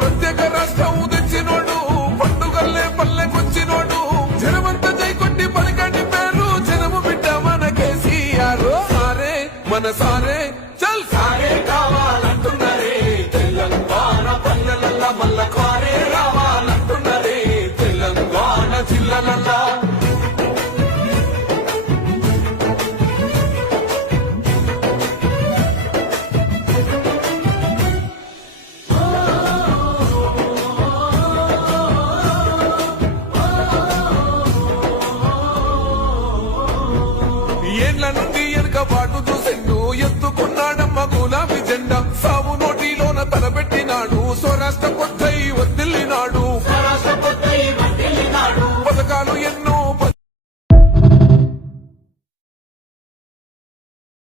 ప్రత్యేక రాష్ట్రం తెచ్చినోడు పండుగల్లే పల్లెకొచ్చినోడు జనమంతా జైకొట్టి పలికండి పేరు జనము బిడ్డ మన కేసీఆర్ సారే మన సారే చల్ సారే కావాలంటున్నరే తెలంగాణ పల్లెలల్లా మల్ల కారే రావాలంటున్నరే తెలంగాణ జిల్లలల్లా ఏండ్ల నుండి వెనుకబాటు